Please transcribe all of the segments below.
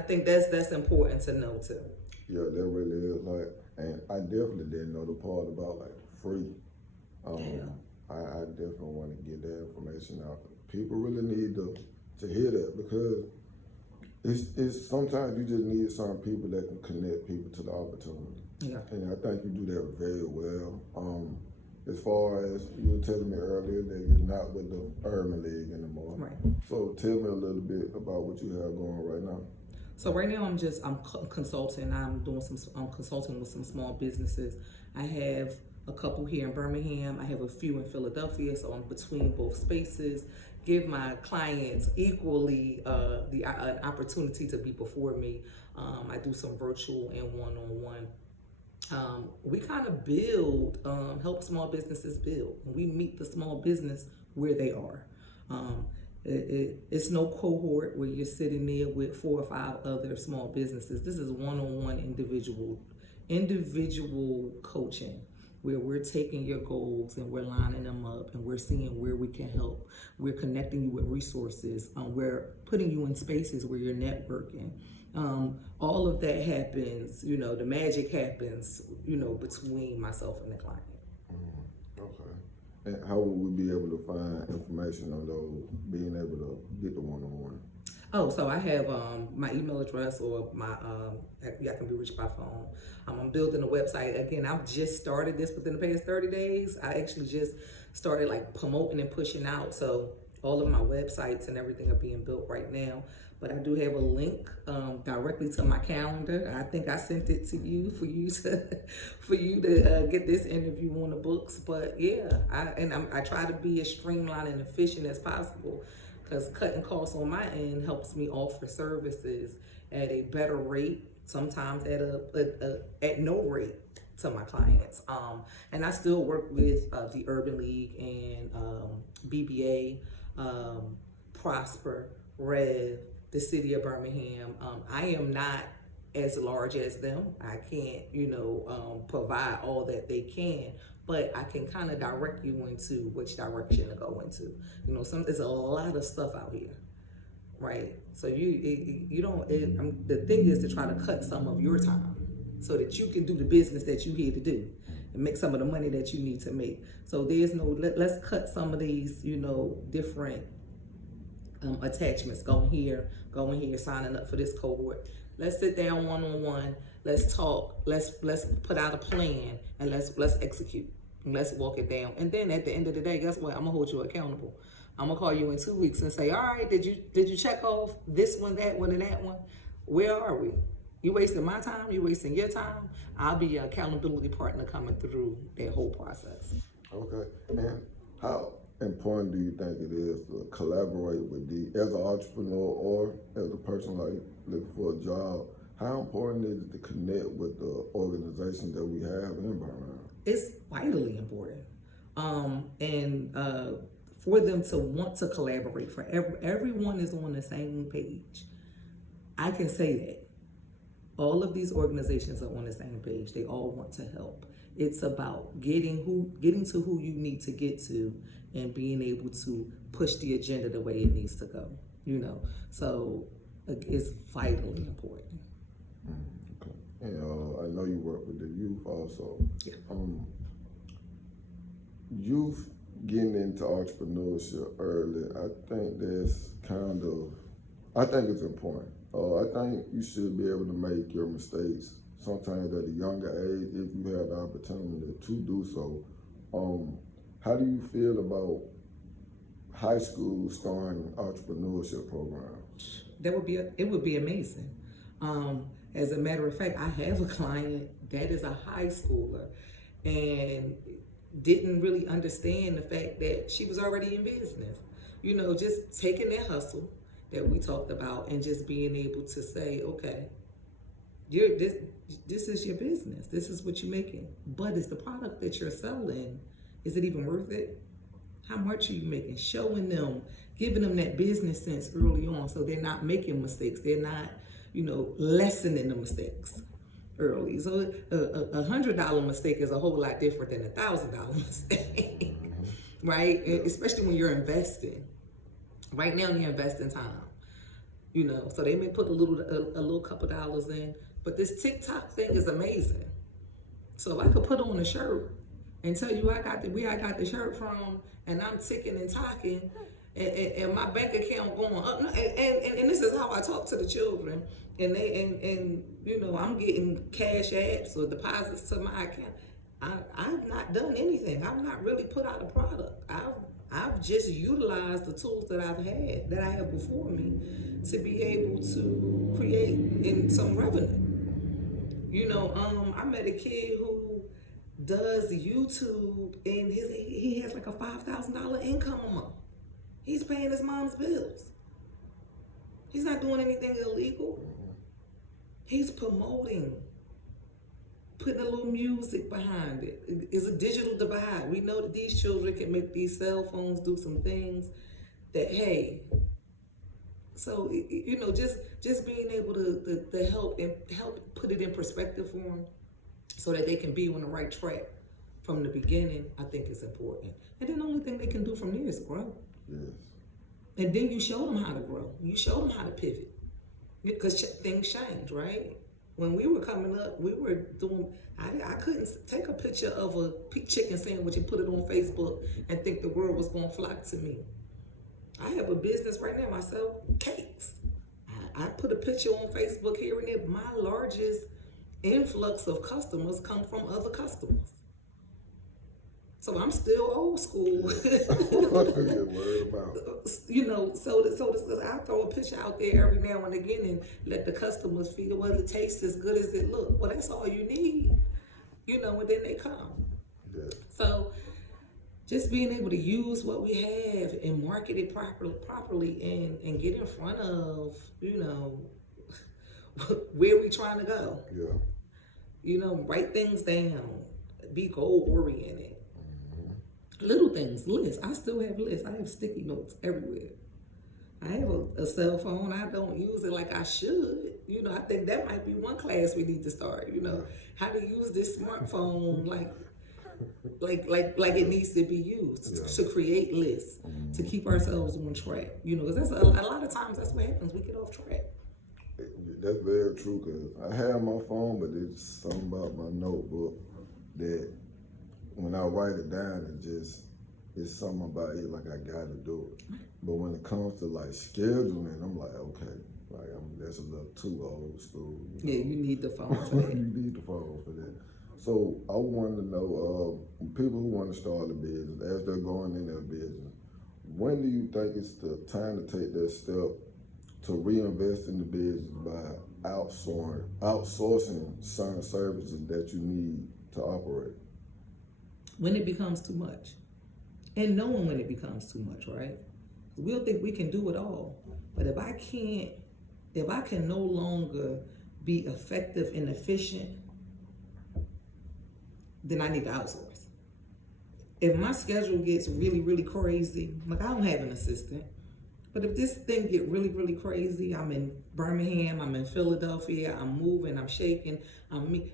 I think that's important to know too. Yeah, that really is like, and I definitely didn't know the part about like free. Yeah. I definitely want to get that information out. People really need to hear that because it's sometimes you just need some people that can connect people to the opportunity. Yeah. And I think you do that very well. As far as you were telling me earlier that you're not with the Urban League anymore. Right. So tell me a little bit about what you have going right now. So right now I'm consulting. I'm consulting with some small businesses. I have a couple here in Birmingham. I have a few in Philadelphia. So I'm between both spaces. Give my clients equally an opportunity to be before me. I do some virtual and one-on-one. We kind of build, help small businesses build. We meet the small business where they are. It's no cohort where you're sitting there with 4 or 5 other small businesses. This is one-on-one individual coaching where we're taking your goals and we're lining them up and we're seeing where we can help. We're connecting you with resources. We're putting you in spaces where you're networking. All of that happens, the magic happens, between myself and the client. Okay. And how would we be able to find information on those, being able to get the one-on-one? Oh, so I have my email address or my, I can be reached by phone. I'm building a website. Again, I've just started this within the past 30 days. I actually just started like promoting and pushing out. So all of my websites and everything are being built right now. But I do have a link directly to my calendar. I think I sent it to you for you to get this interview on the books. But yeah, I try to be as streamlined and efficient as possible because cutting costs on my end helps me offer services at a better rate, sometimes at no rate to my clients. And I still work with the Urban League and BBA, Prosper, Rev, the city of Birmingham. I am not as large as them. I can't, provide all that they can, but I can kind of direct you into which direction to go into. There's a lot of stuff out here, right? So you don't. The thing is to try to cut some of your time so that you can do the business that you're here to do and make some of the money that you need to make. So there's no. Let's cut some of these, different attachments. Going here, signing up for this cohort. Let's sit down one-on-one. Let's talk. Let's put out a plan and let's execute. And let's walk it down. And then at the end of the day, guess what? I'm gonna hold you accountable. I'm gonna call you in 2 weeks and say, all right, did you check off this one, that one, and that one? Where are we? You wasting my time? You wasting your time? I'll be your accountability partner coming through that whole process. Okay. And how important do you think it is to collaborate with as an entrepreneur or as a person like looking for a job? How important is it to connect with the organizations that we have in Birmingham? It's vitally important. And for them to want to collaborate, for everyone is on the same page. I can say that. All of these organizations are on the same page. They all want to help. It's about getting to who you need to get to and being able to push the agenda the way it needs to go, So it's vitally important. Okay. And I know you work with the youth also. Yeah. Youth getting into entrepreneurship early, I think it's important. I think you should be able to make your mistakes sometimes at a younger age if you have the opportunity to do so. How do you feel about high school starting entrepreneurship programs? It would be amazing. As a matter of fact, I have a client that is a high schooler and didn't really understand the fact that she was already in business. Just taking that hustle that we talked about and just being able to say, okay, this is your business. This is what you're making. But is the product that you're selling, is it even worth it? How much are you making? Showing them, giving them that business sense early on so they're not making mistakes. They're not, lessening the mistakes early. So a $100 mistake is a whole lot different than $1,000 mistake, right? Especially when you're investing. Right now, you're investing time. You know, so they may put a little couple dollars in, but this TikTok thing is amazing. So if I could put on a shirt and tell you where I got the shirt from, and I'm ticking and talking, and my bank account going up, and this is how I talk to the children, and and you know, I'm getting cash apps or deposits to my account. I've not done anything. I've not really put out a product. I've just utilized the tools that I have before me, to be able to create in some revenue. You know, I met a kid who does YouTube, and he has like a $5,000 income a month. He's paying his mom's bills. He's not doing anything illegal. He's promoting, putting a little music behind it. It's a digital divide. We know that these children can make these cell phones do some things that, hey, so, you know, just being able to help put it in perspective for them, so that they can be on the right track from the beginning, I think is important. And then the only thing they can do from there is grow. Yes. And then you show them how to grow. You show them how to pivot, because things change, right? When we were coming up, we were doing, I couldn't take a picture of a chicken sandwich and put it on Facebook and think the world was going to flock to me. I have a business right now myself, cakes. I put a picture on Facebook here and there. My largest influx of customers come from other customers. So I'm still old school. You know, so I throw a picture out there every now and again and let the customers feel, well, it tastes as good as it looks. Well, that's all you need, you know, and then they come. Yeah. So just being able to use what we have and market it properly and get in front of, you know, where we trying to go. Yeah. You know, write things down, be goal oriented. Little things, lists. I still have lists. I have sticky notes everywhere. I have a cell phone. I don't use it like I should. You know, I think that might be one class we need to start. You know, how to use this smartphone like it needs to be used to create lists, to keep ourselves on track. You know, because that's a lot of times that's what happens. We get off track. That's very true, because I have my phone, but it's something about my notebook that when I write it down, it's something about it, like I gotta do it. But when it comes to like scheduling, I'm like, okay, like that's a little too old school. You know? Yeah, you need the phone for that. You need the phone for that. So I wanted to know, people who want to start a business, as they're going in their business, when do you think it's the time to take that step to reinvest in the business by outsourcing certain services that you need to operate? When it becomes too much, and knowing when it becomes too much, right? We'll think we can do it all, but if I can no longer be effective and efficient, then I need to outsource. If my schedule gets really, really crazy, like I don't have an assistant, but if this thing get really, really crazy, I'm in Birmingham, I'm in Philadelphia, I'm moving, I'm shaking,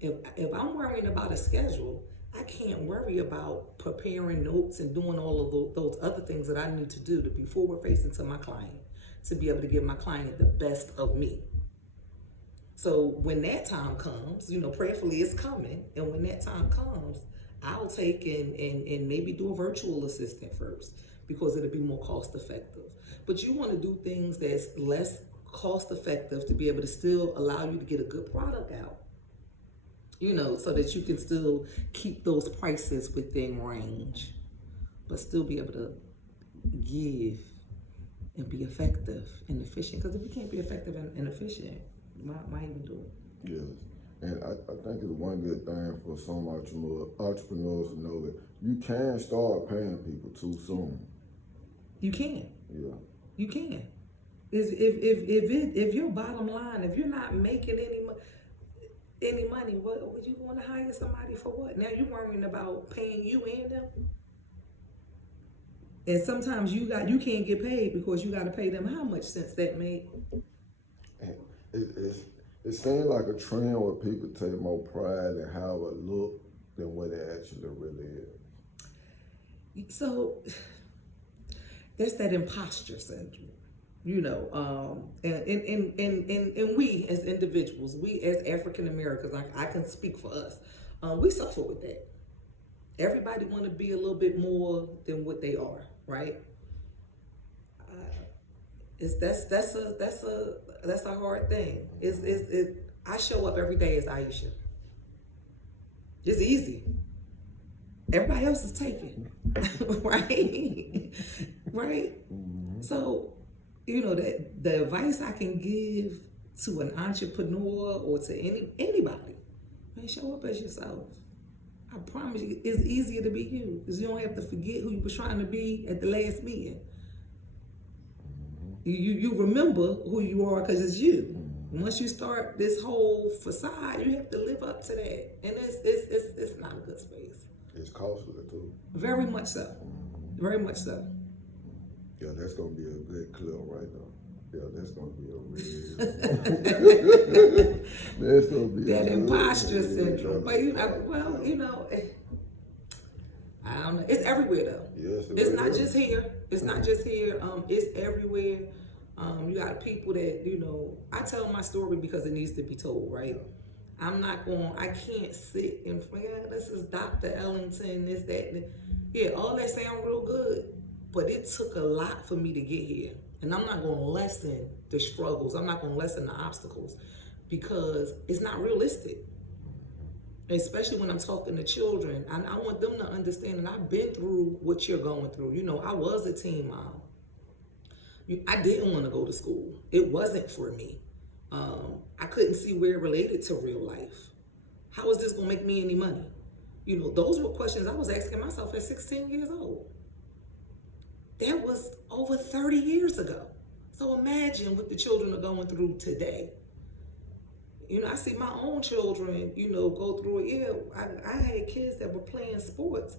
if I'm worrying about a schedule, I can't worry about preparing notes and doing all of those other things that I need to do to be forward facing to my client, to be able to give my client the best of me. So when that time comes, you know, prayerfully it's coming, and when that time comes, I'll take and maybe do a virtual assistant first, because it'll be more cost effective. But you want to do things that's less cost effective to be able to still allow you to get a good product out. You know, so that you can still keep those prices within range, but still be able to give and be effective and efficient. Because if you can't be effective and efficient, why even do it? Yes. And I think it's one good thing for some entrepreneurs to know that you can start paying people too soon. You can. Yeah. You can. If your bottom line, if you're not making any money, what would you want to hire somebody for? What? Now you're worrying about paying you and them, and sometimes you can't get paid because you got to pay them how much sense that made. It seems like a trend where people take more pride in how it look than what it actually really is. So that's that imposter syndrome. You know, and we as individuals, we as African Americans, I can speak for us, we suffer with that. Everybody want to be a little bit more than what they are, right? That's a hard thing. I show up every day as Aisha. It's easy. Everybody else is taken, right? Right. So, you know, that the advice I can give to an entrepreneur or to anybody, man, show up as yourself. I promise you, it's easier to be you because you don't have to forget who you were trying to be at the last meeting. You remember who you are because it's you. Once you start this whole facade, you have to live up to that, and it's not a good space. It's costly too. Very much so. Very much so. Yeah, that's gonna be a good clip right now. Yeah, that's gonna be a real. That's gonna be that imposter syndrome. But you know, well, you know, I don't know. It's everywhere though. Yes, it's not just here. It's not just here. It's everywhere. You got people that, you know, I tell my story because it needs to be told, right? I can't sit and forget, this is Dr. Ellington, this, that. Yeah, all that sound real good, but it took a lot for me to get here. And I'm not going to lessen the struggles. I'm not going to lessen the obstacles because it's not realistic. Especially when I'm talking to children. I want them to understand that I've been through what you're going through. You know, I was a teen mom. I didn't want to go to school. It wasn't for me. I couldn't see where it related to real life. How is this going to make me any money? You know, those were questions I was asking myself at 16 years old. That was over 30 years ago. So imagine what the children are going through today. You know, I see my own children, you know, go through it. Yeah, I had kids that were playing sports.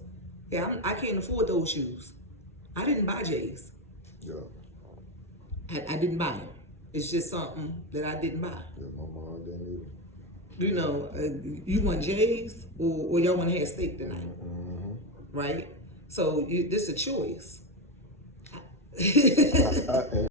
Yeah, I can't afford those shoes. I didn't buy J's. Yeah. I didn't buy them. It's just something that I didn't buy. Yeah, my mom didn't either. You know, you want J's or y'all want to have steak tonight, right? So this is a choice.